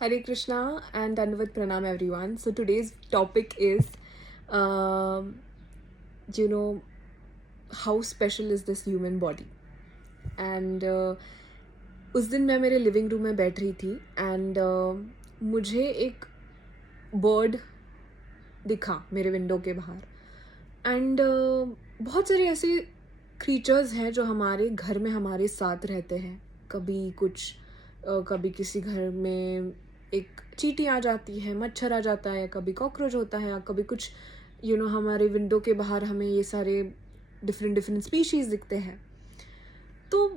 Hare Krishna and Dandavat Pranam everyone. So today's topic is, um, you know, how special is this human body? And उस दिन मैं मेरे living room में बैठ रही थी एंड मुझे एक बर्ड दिखा मेरे विंडो के बाहर एंड बहुत सारे ऐसे क्रीचर्स हैं जो हमारे घर में हमारे साथ रहते हैं. कभी किसी घर में एक चींटी आ जाती है, मच्छर आ जाता है, कभी कॉकरोच होता है, कभी कुछ हमारे विंडो के बाहर हमें ये सारे डिफरेंट स्पीशीज़ दिखते हैं. तो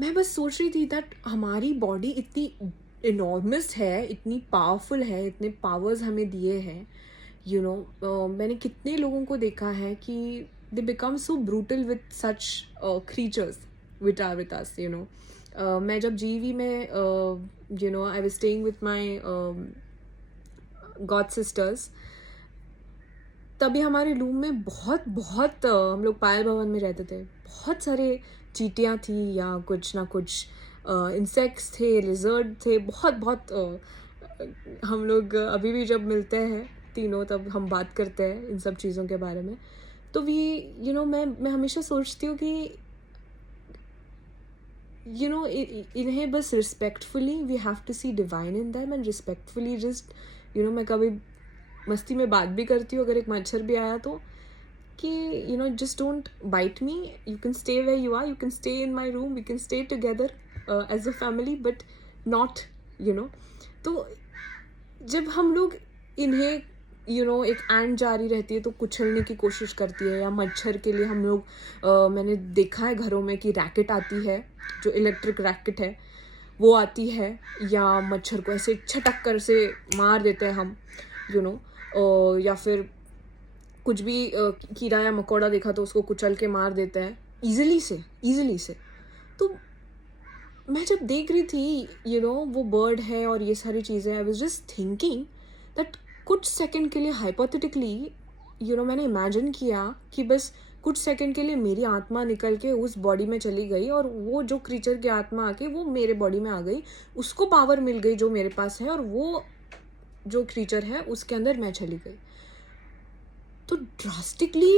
मैं बस सोच रही थी दैट हमारी बॉडी इतनी इनॉर्मस है, इतनी पावरफुल है, इतने पावर्स हमें दिए हैं. मैंने कितने लोगों को देखा है कि they become so brutal with such creatures which are with us. मैं जब जीवी में I was staying with my god sisters, तभी हमारे रूम में बहुत हम लोग पायल भवन में रहते थे. बहुत सारे चींटियाँ थी या कुछ ना कुछ इंसेक्ट्स थे, लिजर्ड थे, बहुत हम लोग अभी भी जब मिलते हैं तीनों तब हम बात करते हैं इन सब चीज़ों के बारे में. तो मैं हमेशा सोचती हूँ कि इन्हें बस respectfully we have to see divine in them and respectfully just मैं कभी मस्ती में बात भी करती हूँ अगर एक मच्छर भी आया तो कि just don't bite me, you can stay where you are, you can stay in my room, we can stay together as a family but not. तो जब हम लोग इन्हें एक एंट जारी रहती है तो कुचलने की कोशिश करती है, या मच्छर के लिए हम लोग मैंने देखा है घरों में कि रैकेट आती है, जो इलेक्ट्रिक रैकेट है वो आती है, या मच्छर को ऐसे छटक कर से मार देते हैं हम. या फिर कुछ भी कीड़ा या मकोड़ा देखा तो उसको कुचल के मार देते हैं ईजिली से. तो मैं जब देख रही थी वो बर्ड है और ये सारी चीज़ें, I was just thinking that कुछ सेकंड के लिए हाइपोथेटिकली मैंने इमेजिन किया कि बस कुछ सेकंड के लिए मेरी आत्मा निकल के उस बॉडी में चली गई और वो जो क्रीचर की आत्मा आके वो मेरे बॉडी में आ गई, उसको पावर मिल गई जो मेरे पास है, और वो जो क्रीचर है उसके अंदर मैं चली गई. तो ड्रास्टिकली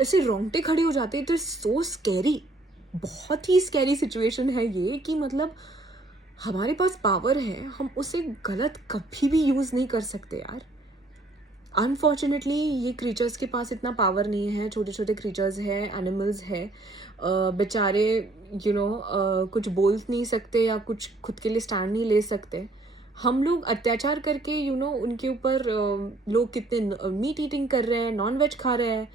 ऐसे रोंगटे खड़े हो जाते. इट इज सो स्कैरी, बहुत ही स्कैरी सिचुएशन है ये कि मतलब हमारे पास पावर है, हम उसे गलत कभी भी यूज़ नहीं कर सकते यार. अनफॉर्चुनेटली ये क्रीचर्स के पास इतना पावर नहीं है. छोटे छोटे क्रीचर्स हैं, एनिमल्स है, बेचारे कुछ बोल नहीं सकते या कुछ खुद के लिए स्टैंड नहीं ले सकते. हम लोग अत्याचार करके उनके ऊपर लोग कितने मीट ईटिंग कर रहे हैं, नॉन वेज खा रहे हैं.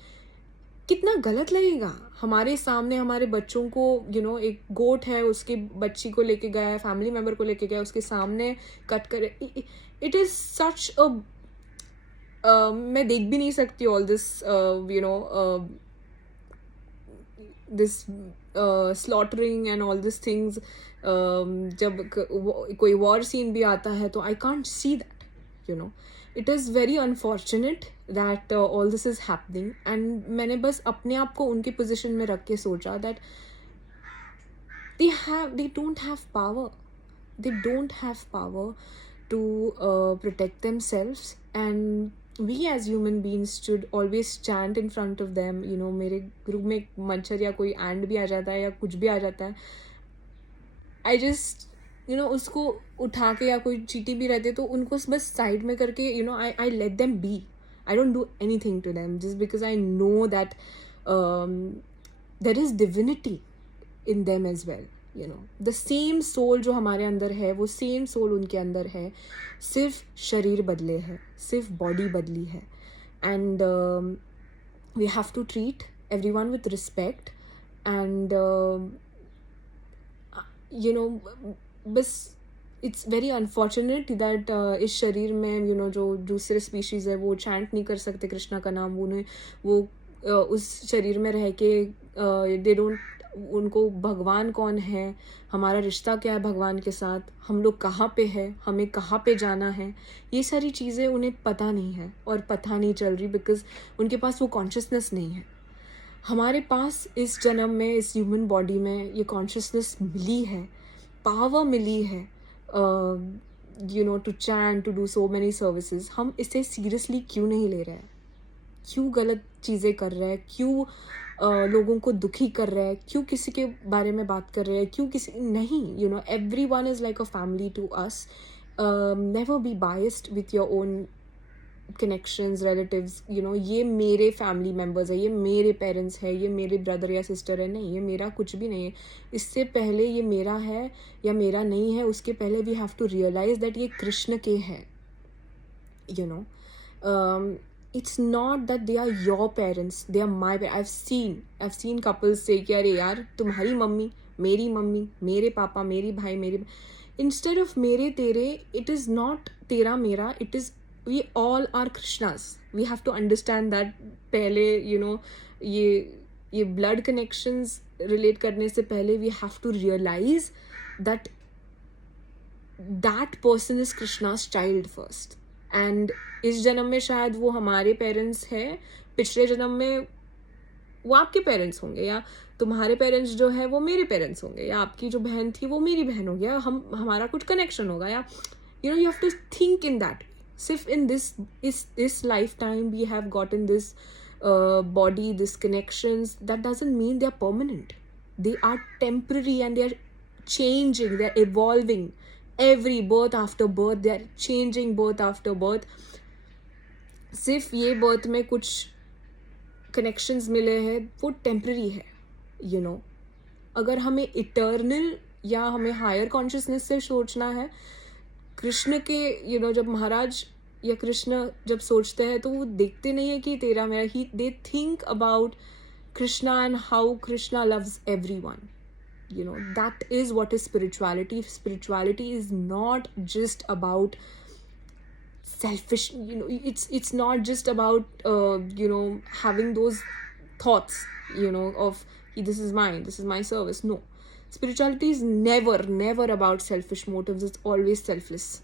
कितना गलत लगेगा हमारे सामने. हमारे बच्चों को एक गोट है, उसकी बच्ची को लेके गया है, फैमिली मेम्बर को लेके गया, उसके सामने कट कर. इट इज़ सच अ मैं देख भी नहीं सकती all this this slaughtering and all this things. जब कोई वॉर सीन भी आता है तो I can't see that. It is very unfortunate that all this is happening. And मैंने बस अपने आप को उनकी पोजिशन में रख के सोचा that they don't have power. They don't have power to protect themselves, and we as human beings should always chant in front of them. मेरे ग्रुप में मच्छर या कोई एंड भी आ जाता है या कुछ भी आ जाता है, आई जस्ट उसको उठा के, या कोई चींटी भी रहते तो उनको बस साइड में करके I let them be. I don't do anything to them just because I know that there is divinity in them as well. The same soul जो हमारे अंदर है वो सेम सोल उनके अंदर है, सिर्फ शरीर बदले है, सिर्फ बॉडी बदली है. And we have to treat everyone with respect. And बस इट्स वेरी अनफॉर्चुनेट दैट इस शरीर में जो दूसरे स्पीशीज़ है वो चैंट नहीं कर सकते कृष्णा का नाम. वो उस शरीर में रह के दे डोंट, उनको भगवान कौन है, हमारा रिश्ता क्या है भगवान के साथ, हम लोग कहाँ पे है, हमें कहाँ पे जाना है, ये सारी चीज़ें उन्हें पता नहीं है और पता नहीं चल रही बिकॉज उनके पास वो कॉन्शियसनेस नहीं है. हमारे पास इस जन्म में, इस ह्यूमन बॉडी में ये कॉन्शियसनेस मिली है, पावर मिली है. to chant, to do so many services. हम इसे seriously क्यों नहीं ले रहे हैं? क्यों गलत चीज़ें कर रहे हैं? क्यों लोगों को दुखी कर रहे हैं? क्यों किसी के बारे में बात कर रहे हैं? क्यों किसी नहीं, everyone is like a family to us. Never be biased with your own connections, relatives. ये मेरे फैमिली मेम्बर्स है, ये मेरे पेरेंट्स है, ये मेरे ब्रदर या सिस्टर है. नहीं, ये मेरा कुछ भी नहीं है. इससे पहले ये मेरा है या मेरा नहीं है, उसके पहले we have to realize that ये कृष्ण के है. It's not that they are your parents, they are my parents. I've seen couples say कि अरे यार तुम्हारी मम्मी, मेरे पापा, मेरी भाई, मेरे, instead of मेरे तेरे, it is not तेरा मेरा, it is we all are Krishnas. We have to understand that. पहले ये blood connections relate करने से पहले we have to realize that that person is Krishna's child first. And इस जन्म में शायद वो हमारे पेरेंट्स हैं, पिछले जन्म में वो आपके पेरेंट्स होंगे, या तुम्हारे पेरेंट्स जो है वो मेरे पेरेंट्स होंगे, या आपकी जो बहन थी वो मेरी बहन होगी, या हमारा कुछ कनेक्शन होगा, या you have to think in that. सिर्फ in this lifetime we have gotten this body, this connections. That doesn't mean they are permanent. They are temporary and they are changing, they are evolving. Every birth after birth they are changing, birth after birth. सिर्फ ये birth में कुछ connections मिले हैं वो temporary है. अगर हमें इटर्नल या हमें हायर कॉन्शियसनेस से सोचना है, कृष्ण के जब महाराज या कृष्ण जब सोचते हैं तो वो देखते नहीं है कि तेरा मेरा, he they think about Krishna and how Krishna loves everyone. That is what is spirituality. Spirituality is not just about selfish, it's not just about having those thoughts of this is mine, this is my service. No, spirituality is never about selfish motives. It's always selfless.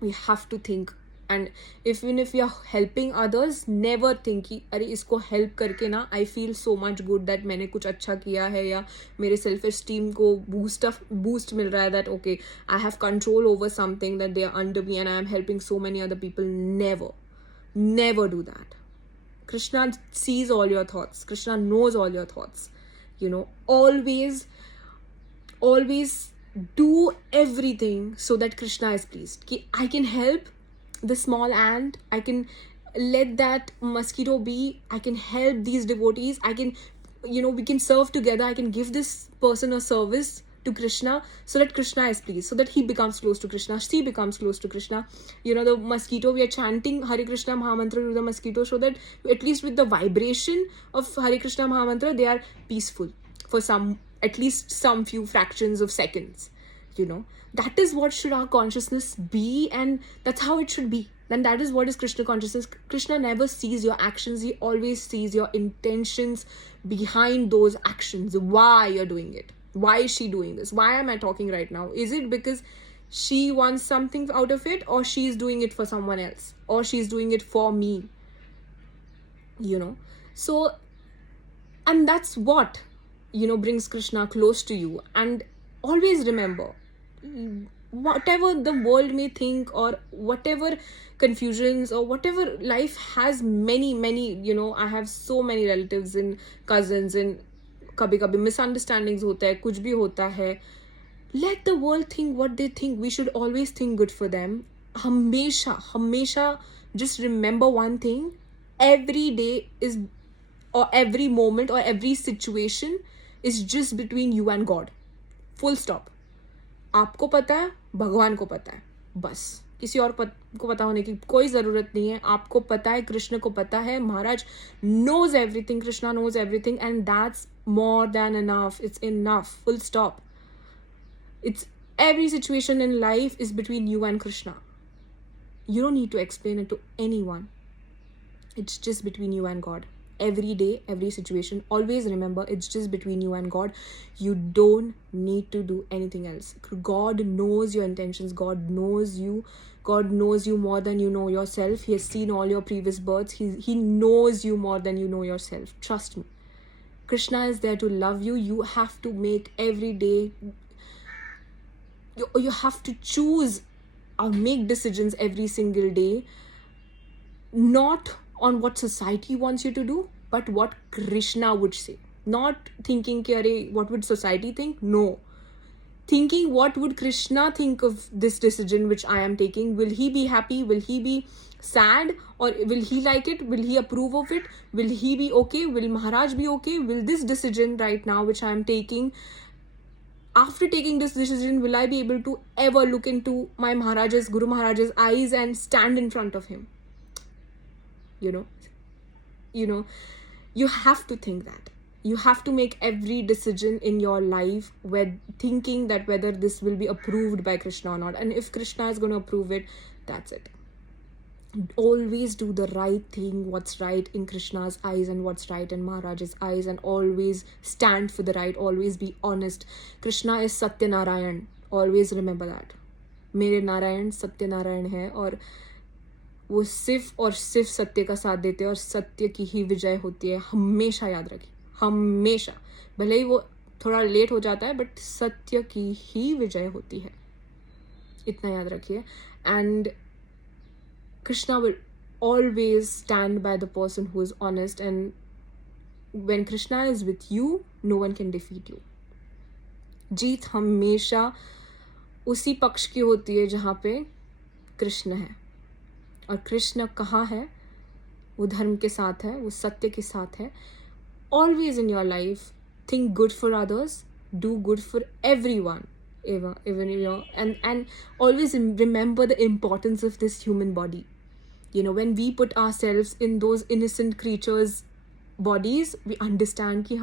We have to think, and even if we are helping others, never think कि अरे इसको help करके ना I feel so much good that मैंने कुछ अच्छा किया है, या मेरे self esteem को boost मिल रहा है, that okay I have control over something, that they are under me and I am helping so many other people. Never do that. Krishna sees all your thoughts. Krishna knows all your thoughts. Always do everything so that Krishna is pleased. Ki I can help the small ant, I can let that mosquito be, I can help these devotees, I can, we can serve together, I can give this person a service to Krishna so that Krishna is pleased, so that he becomes close to Krishna, she becomes close to Krishna. The mosquito, we are chanting Hare Krishna Mahamantra to the mosquito so that at least with the vibration of Hare Krishna Mahamantra, they are peaceful for at least some few fractions of seconds. That is what should our consciousness be, and that's how it should be. Then that is what is Krishna consciousness. Krishna never sees your actions, he always sees your intentions behind those actions. Why you're doing it, why is she doing this, why am I talking right now? Is it because she wants something out of it, or she's doing it for someone else, or she's doing it for me? So, and that's what brings Krishna close to you. And always remember, whatever the world may think, or whatever confusions, or whatever, life has many I have so many relatives and cousins, and kabhi misunderstandings hota hai, kuch bhi hota hai. Let the world think what they think. We should always think good for them. Hamesha just remember one thing: every day is, or every moment, or every situation is just between you and God. Full stop. आपको पता है, भगवान को पता है, बस किसी और को पता होने की कोई ज़रूरत नहीं है. आपको पता है, कृष्ण को पता है, महाराज knows everything, Krishna knows everything, and that's more than enough. It's enough. Full stop. It's every situation in life is between you and Krishna. You don't need to explain it to anyone. It's just between you and God. Every day, every situation, always remember, it's just between you and God. You don't need to do anything else. God knows your intentions. God knows you. God knows you more than you know yourself. He has seen all your previous births. He knows you more than you know yourself. Trust me. Krishna is there to love you. You have to make every day, you have to choose or make decisions every single day, not on what society wants you to do, but what Krishna would say. Not thinking ki arey what would society think, no, thinking what would Krishna think of this decision which I am taking. Will he be happy? Will he be sad? Or will he like it? Will he approve of it? Will he be okay? Will Maharaj be okay? Will this decision right now which I am taking, after taking this decision, will I be able to ever look into my Maharaj's, Guru Maharaj's eyes and stand in front of him? You know, you have to think that. You have to make every decision in your life with thinking that whether this will be approved by Krishna or not. And if Krishna is going to approve it, that's it. Always do the right thing, what's right in Krishna's eyes and what's right in Maharaj's eyes, and always stand for the right, always be honest. Krishna is Satya Narayan. Always remember that. मेरे नारायण सत्य नारायण है, और वो सिर्फ और सिर्फ सत्य का साथ देते हैं, और सत्य की ही विजय होती है. हमेशा याद रखिए, हमेशा. भले ही वो थोड़ा लेट हो जाता है, बट सत्य की ही विजय होती है. इतना याद रखिए. And Krishna will always stand by the person who is honest, and when Krishna is with you, no one can defeat you. जीत हमेशा उसी पक्ष की होती है जहाँ पे कृष्ण है. और कृष्ण कहाँ है? वो धर्म के साथ है, वो सत्य के साथ है. Always in your life, think good for others, do good for everyone. Even and always remember the importance of this human body. When we put ourselves in those innocent creatures bodies, we understand कि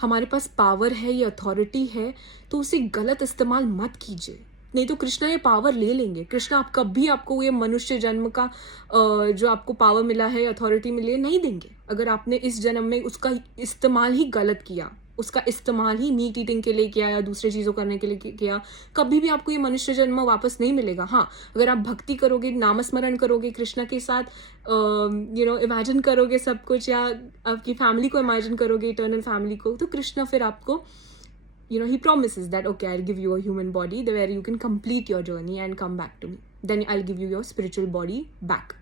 हमारे पास power है, ये authority है, तो उसे गलत इस्तेमाल मत कीजिए. नहीं तो कृष्णा ये पावर ले लेंगे. कृष्णा आप कभी आपको ये मनुष्य जन्म का जो आपको पावर मिला है, अथॉरिटी मिली है, नहीं देंगे अगर आपने इस जन्म में उसका इस्तेमाल ही गलत किया, उसका इस्तेमाल ही मीट ईटिंग के लिए किया या दूसरे चीज़ों करने के लिए किया. कभी भी आपको ये मनुष्य जन्म वापस नहीं मिलेगा. हाँ, अगर आप भक्ति करोगे, नामस्मरण करोगे, कृष्णा के साथ इमेजिन करोगे सब कुछ, या आपकी फैमिली को इमेजिन करोगे, इटर्नल फैमिली को, तो कृष्णा फिर आपको he promises that, okay, I'll give you a human body where you can complete your journey and come back to me. Then I'll give you your spiritual body back.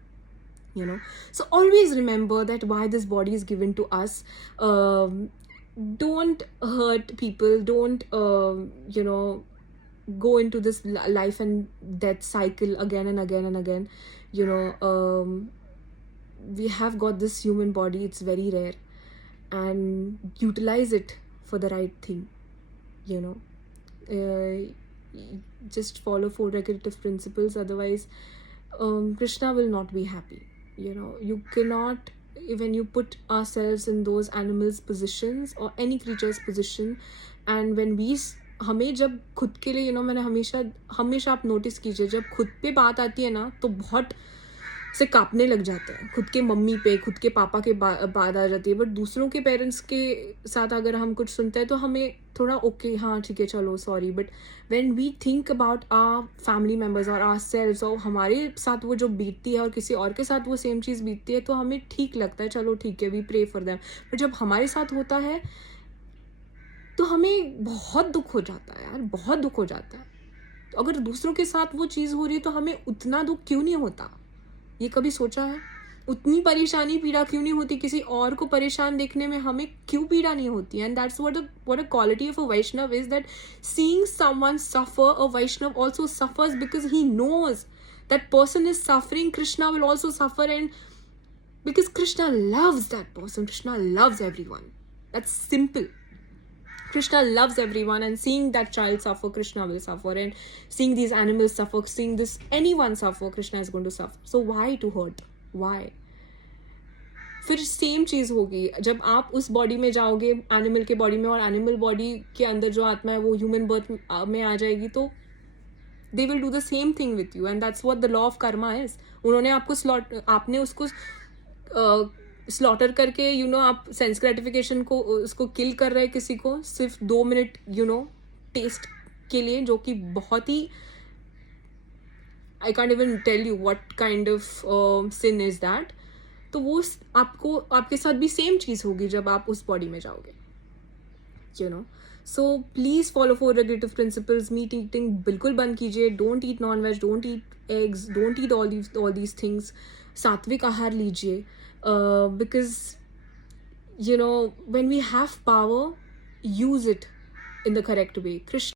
So always remember that why this body is given to us. Don't hurt people. Don't go into this life and death cycle again and again and again. We have got this human body. It's very rare, and utilize it for the right thing. Just follow 4 regulative principles, otherwise Krishna will not be happy. You cannot, when you put ourselves in those animals' positions or any creature's position, and when we हमें जब खुद के लिए मैंने हमेशा आप notice कीजिए, जब खुद पे बात आती है ना, तो बहुत से कांपने लग जाते हैं. खुद के मम्मी पे, खुद के पापा के बात आ जाती है, बट दूसरों के पेरेंट्स के साथ अगर हम कुछ सुनते हैं तो हमें थोड़ा ओके, हाँ ठीक है, चलो sorry. But when we think about our family members और आवर सेल्व्स, और हमारे साथ वो जो बीतती है और किसी और के साथ वो सेम चीज़ बीतती है, तो हमें ठीक लगता है, चलो ठीक है, we pray for them. But जब हमारे साथ होता है तो हमें बहुत दुख हो जाता है यार, बहुत दुख हो जाता है. तो अगर दूसरों के साथ वो चीज़ हो रही है तो हमें उतना दुख क्यों नहीं होता? ये कभी सोचा है? उतनी परेशानी, पीड़ा क्यों नहीं होती? किसी और को परेशान देखने में हमें क्यों पीड़ा नहीं होती? And that's what a quality of a Vaishnav is, that seeing someone suffer, a Vaishnav also suffers because he knows that person is suffering. Krishna will also suffer, and because Krishna loves that person, Krishna loves everyone. That's simple. Krishna loves everyone, and seeing that child suffer, Krishna will suffer, and seeing these animals suffer, seeing this anyone suffer, Krishna is going to suffer. So why to hurt? Why? फिर same चीज़ होगी जब आप उस body में जाओगे, animal के body में, और एनिमल बॉडी के अंदर जो आत्मा है वो ह्यूमन बर्थ में आ जाएगी, तो they will do the same thing with you, and that's what the law of karma is. उन्होंने आपको आपने उसको स्लॉटर करके आप सेंस ग्रेटिफिकेशन को उसको किल कर रहे हैं किसी को, सिर्फ 2 मिनट टेस्ट के लिए, जो कि बहुत ही, I can't even tell you what kind of sin is that. तो वो आपके साथ भी सेम चीज़ होगी जब आप उस बॉडी में जाओगे. So please follow 4 regulative principles. Meat eating बिल्कुल बंद कीजिए. Don't eat non veg, don't eat eggs, don't eat all these things. सात्विक आहार लीजिए. Because when we have power, use it in the correct way. Krishna